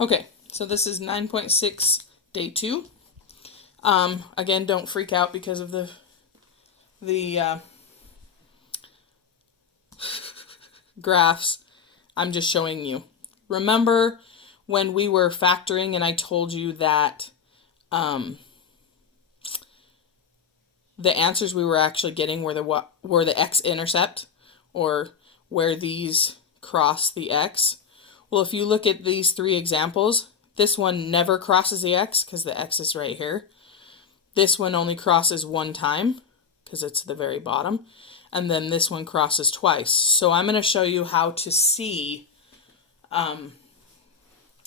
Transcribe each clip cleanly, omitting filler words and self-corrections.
Okay, so this is 9.6 day 2. Again, don't freak out because of the graphs. I'm just showing you. Remember when we were factoring and I told you that the answers we were actually getting were the x-intercept, or where these cross the x? Well, if you look at these 3 examples, this one never crosses the x because the x is right here. This one only crosses 1 time because it's the very bottom. And then this one crosses twice. So I'm going to show you how to see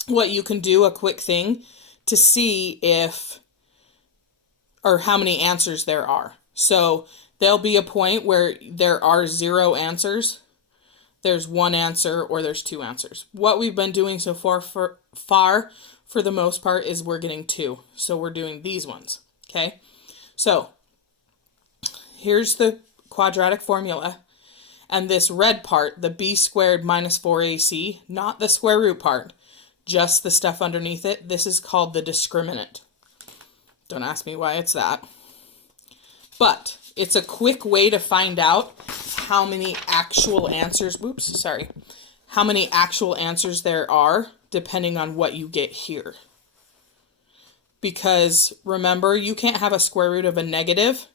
what you can do, a quick thing, to see if or how many answers there are. So there'll be a point where there are 0 answers, there's 1 answer, or there's 2 answers. What we've been doing so far for the most part is we're getting 2. So we're doing these ones. Okay, so here's the quadratic formula, and this red part, the b squared minus 4ac, not the square root part, just the stuff underneath it, this is called the discriminant. Don't ask me why it's that. But it's a quick way to find out how many actual answers, how many actual answers there are depending on what you get here. Because remember, you can't have a square root of a negative.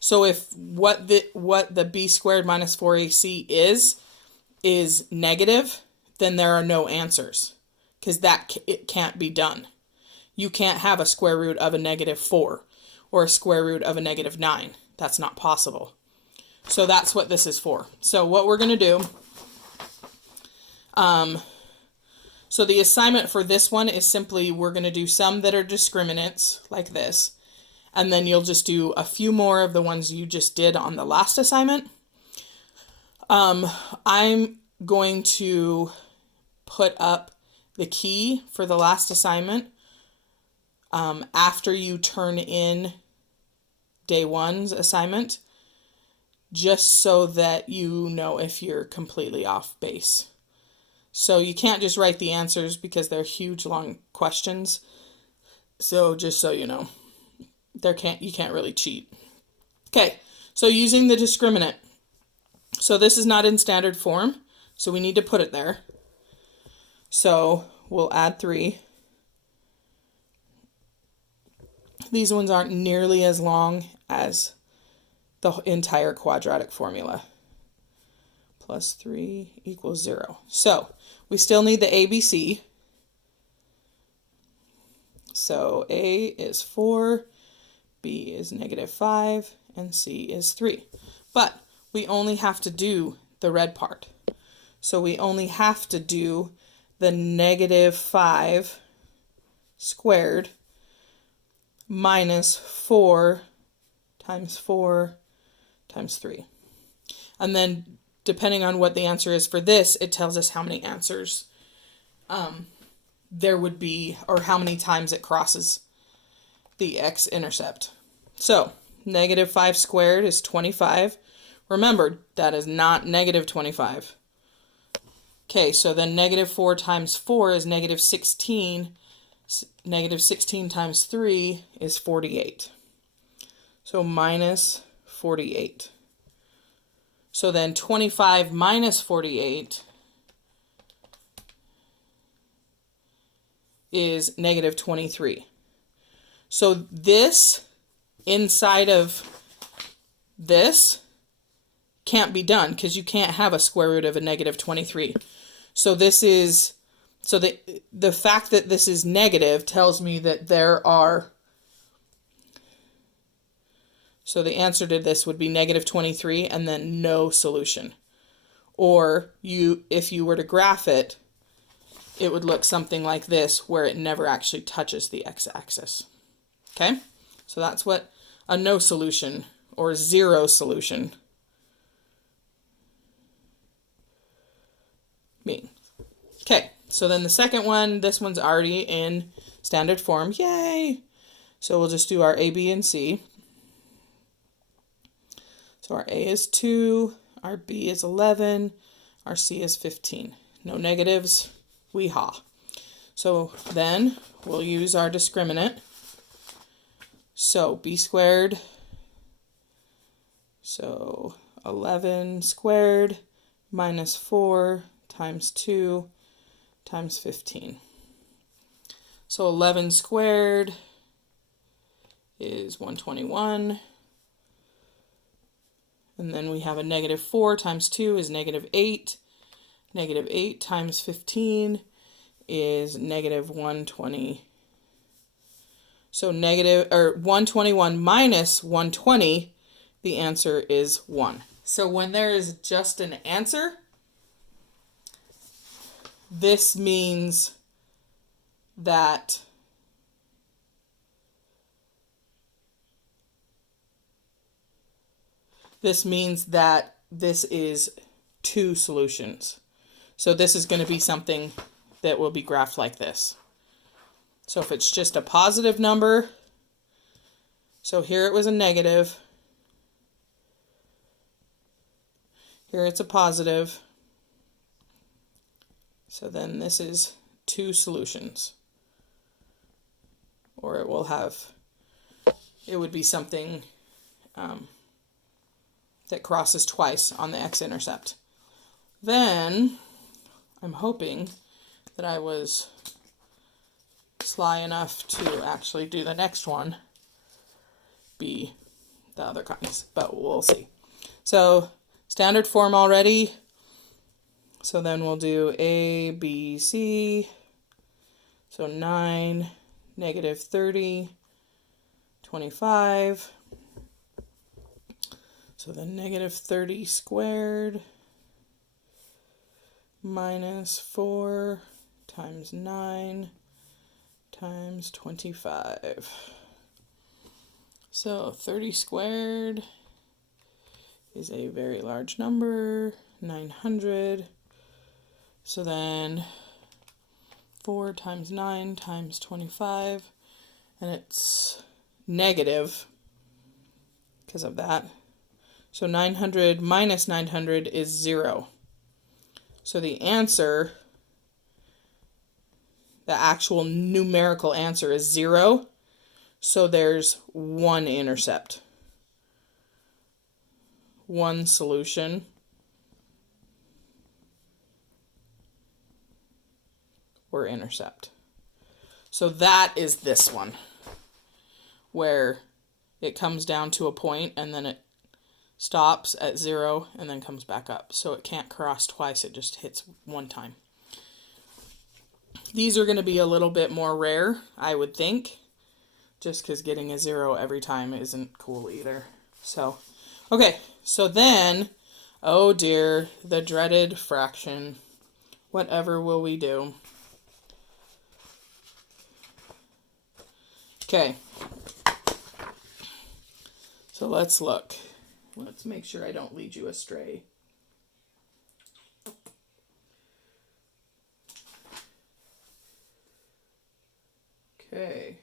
So if what the b squared minus 4ac is negative, then there are no answers, because it can't be done. You can't have a square root of a negative 4 or a square root of a negative 9. That's not possible. So that's what this is for. So what we're going to do, so the assignment for this one is simply we're going to do some that are discriminants like this, and then you'll just do a few more of the ones you just did on the last assignment. I'm going to put up the key for the last assignment after you turn in day 1's assignment, just so that you know if you're completely off base. So you can't just write the answers because they're huge, long questions. So just so you know, you can't really cheat. Okay, so using the discriminant. So this is not in standard form, so we need to put it there. So we'll add 3. These ones aren't nearly as long as the entire quadratic formula. Plus 3 equals 0. So we still need the ABC. So A is 4, B is negative 5, and C is 3. But we only have to do the red part. So we only have to do the negative 5 squared minus 4 times 3. And then depending on what the answer is for this, it tells us how many answers there would be, or how many times it crosses the x-intercept. So negative 5 squared is 25. Remember, that is not negative 25. Okay, so then negative 4 times 4 is negative 16. Negative 16 times 3 is 48. So minus 48. So then 25 minus 48 is negative 23. So this inside of this can't be done because you can't have a square root of a negative 23. So this is, so the fact that this is negative tells me that there are, so the answer to this would be negative 23 and then no solution. Or if you were to graph it, it would look something like this, where it never actually touches the x-axis. Okay? So that's what a no solution or 0 solution mean. Okay, so then the second one, this one's already in standard form. Yay! So we'll just do our A, B, and C. So our A is 2, our B is 11, our C is 15. No negatives, wee-haw. So then we'll use our discriminant. So b squared, so 11 squared minus 4 times 2 times 15. So 11 squared is 121. And then we have a negative 4 times 2 is negative 8. Negative 8 times 15 is negative 120. So 121 minus 120, the answer is 1. So when there is just an answer, this means that this is two solutions. So this is going to be something that will be graphed like this. So if it's just a positive number, so here it was a negative, here it's a positive, so then this is two solutions. Or it would be something that crosses twice on the x-intercept. Then, I'm hoping that I was sly enough to actually do the next one be the other kinds, but we'll see. So standard form already. So then we'll do A, B, C. So 9, negative 30, 25. So then negative 30 squared minus 4 times 9 times 25. So 30 squared is a very large number, 900. So then 4 times 9 times 25, and it's negative because of that. So 900 minus 900 is 0. So the answer, the actual numerical answer is 0. So there's one intercept, one solution, or intercept. So that is this one, where it comes down to a point and then it stops at 0 and then comes back up. So it can't cross twice, it just hits one time. These are going to be a little bit more rare, I would think, just because getting a 0 every time isn't cool either. So, okay, so then, oh dear, the dreaded fraction. Whatever will we do? Okay, so let's look. Let's make sure I don't lead you astray. Okay.